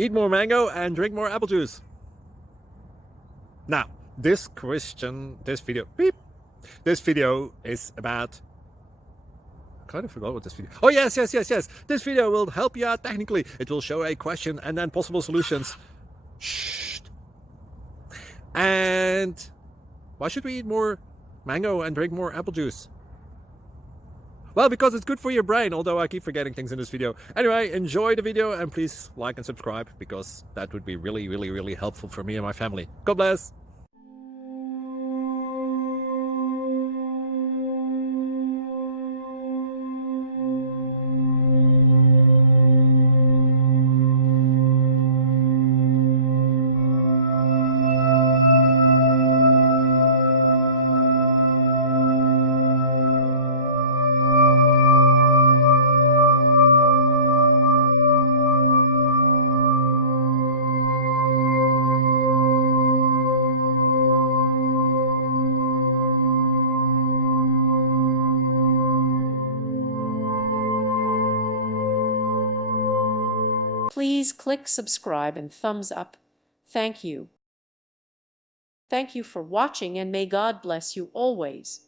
Eat more mango and drink more apple juice. Now, this video is about, I kind of forgot what this video. Oh, yes. This video will help you out technically. It will show a question and then possible solutions. Shh. And why should we eat more mango and drink more apple juice? Well, because it's good for your brain, although I keep forgetting things in this video. Anyway, enjoy the video and please like and subscribe, because that would be really helpful for me and my family. God bless! Please click subscribe and thumbs up. Thank you. Thank you for watching, and may God bless you always.